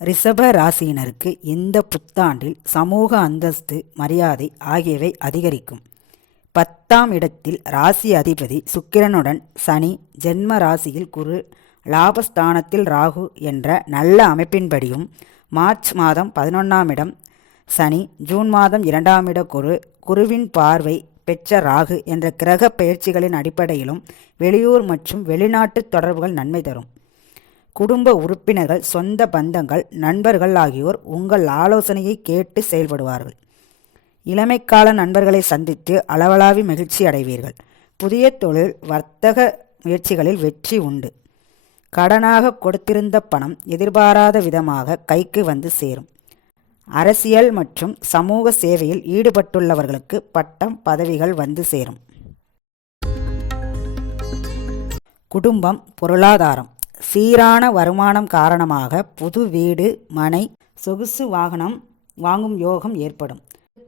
ரிஷப ராசியினருக்கு இந்த புத்தாண்டில் சமூக அந்தஸ்து மரியாதை ஆகியவை அதிகரிக்கும்? பத்தாம் இடத்தில் ராசி அதிபதி சுக்கிரனுடன் சனி ஜென்ம ராசியில் குரு லாபஸ்தானத்தில் ராகு என்ற நல்ல அமைப்பின்படியும் மார்ச் மாதம் பதினொன்றாம் இடம் சனி ஜூன் மாதம் இரண்டாம் இட குரு குருவின் பார்வை பெற்ற ராகு என்ற கிரக பெயர்ச்சிகளின் அடிப்படையிலும் வெளியூர் மற்றும் வெளிநாட்டு தொடர்புகள் நன்மை தரும். குடும்ப உறுப்பினர்கள் சொந்த பந்தங்கள் நண்பர்கள் ஆகியோர் உங்கள் ஆலோசனையை கேட்டு செயல்படுவார்கள். இளமைக்கால நண்பர்களை சந்தித்து அளவலாவி மகிழ்ச்சி அடைவீர்கள். புதிய தொழில் வர்த்தக முயற்சிகளில் வெற்றி உண்டு. கடனாக கொடுத்திருந்த பணம் எதிர்பாராத விதமாக கைக்கு வந்து சேரும். அரசியல் மற்றும் சமூக சேவையில் ஈடுபட்டுள்ளவர்களுக்கு பட்டம் பதவிகள் வந்து சேரும். குடும்பம் பொருளாதாரம். சீரான வருமானம் காரணமாக புது வீடு மனை சொகுசு வாகனம் வாங்கும் யோகம் ஏற்படும்.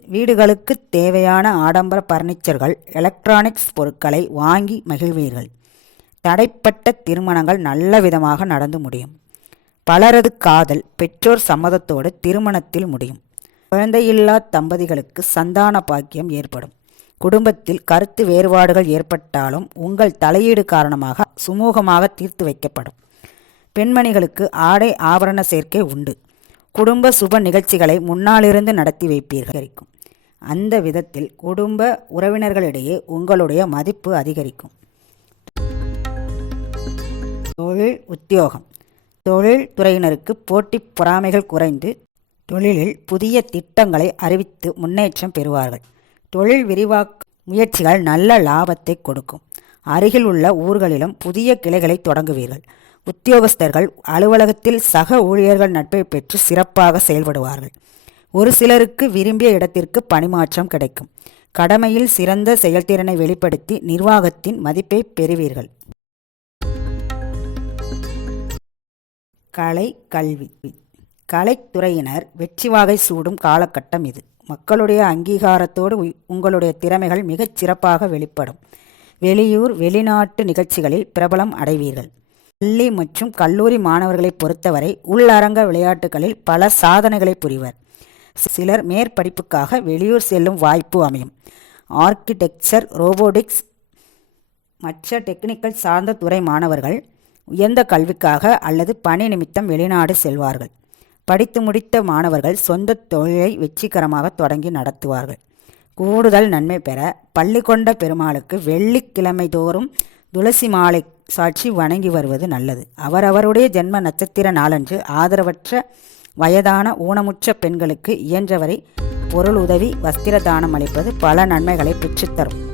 வீடுகளுக்கு தேவையான ஆடம்பர பர்னிச்சர்கள் எலக்ட்ரானிக்ஸ் பொருட்களை வாங்கி மகிழ்வீர்கள். தடைப்பட்ட திருமணங்கள் நல்ல விதமாக நடந்து முடியும். பலரது காதல் பெற்றோர் சம்மதத்தோடு திருமணத்தில் முடியும். குழந்தையில்லா தம்பதிகளுக்கு சந்தான பாக்கியம் ஏற்படும். குடும்பத்தில் கருத்து வேறுபாடுகள் ஏற்பட்டாலும் உங்கள் தலையீடு காரணமாக சுமூகமாக தீர்த்து வைக்கப்படும். பெண்மணிகளுக்கு ஆடை ஆபரண சேர்க்கை உண்டு. குடும்ப சுப நிகழ்ச்சிகளை முன்னாலிருந்து நடத்தி வைப்பீர்கள். அந்த விதத்தில் குடும்ப உறவினர்களிடையே உங்களுடைய மதிப்பு அதிகரிக்கும். தொழில் உத்தியோகம். தொழில் துறையினருக்கு போட்டி பொறாமைகள் குறைந்து தொழிலில் புதிய திட்டங்களை அறிவித்து முன்னேற்றம் பெறுவார்கள். தொழில் விரிவாக்க முயற்சிகள் நல்ல லாபத்தை கொடுக்கும். அருகில் உள்ள ஊர்களிலும் புதிய கிளைகளை தொடங்குவீர்கள். உத்தியோகஸ்தர்கள் அலுவலகத்தில் சக ஊழியர்கள் நட்பை பெற்று சிறப்பாக செயல்படுவார்கள். ஒரு சிலருக்கு விரும்பிய இடத்திற்கு பணிமாற்றம் கிடைக்கும். கடமையில் சிறந்த செயல்திறனை வெளிப்படுத்தி நிர்வாகத்தின் மதிப்பை பெறுவீர்கள். கலை கல்வி. கலைத்துறையினர் வெற்றிவாகை சூடும் காலகட்டம் இது. மக்களுடைய அங்கீகாரத்தோடு உங்களுடைய திறமைகள் மிகச் சிறப்பாக வெளிப்படும். வெளியூர் வெளிநாட்டு நிகழ்ச்சிகளில் பிரபலம் அடைவீர்கள். பள்ளி மற்றும் கல்லூரி மாணவர்களை பொறுத்தவரை உள்ளரங்க விளையாட்டுகளில் பல சாதனைகளை புரிவர். சிலர் மேற்படிப்புக்காக வெளியூர் செல்லும் வாய்ப்பு அமையும். ஆர்கிடெக்சர் ரோபோட்டிக்ஸ் மற்ற டெக்னிக்கல் சார்ந்த துறை மாணவர்கள் உயர்ந்த கல்விக்காக அல்லது பணி நிமித்தம் வெளிநாடு செல்வார்கள். படித்து முடித்த மாணவர்கள் சொந்த தொழிலை வெற்றிகரமாக தொடங்கி நடத்துவார்கள். கூடுதல் நன்மை பெற பள்ளி கொண்ட பெருமாளுக்கு வெள்ளிக்கிழமை தோறும் துளசி மாலை சாட்சி வணங்கி வருவது நல்லது. அவரவருடைய ஜென்ம நட்சத்திர நாளன்று ஆதரவற்ற வயதான ஊனமுற்ற பெண்களுக்கு இயன்றவரை பொருள் உதவி வஸ்திர தானம் அளிப்பது பல நன்மைகளை பெற்றுத்தரும்.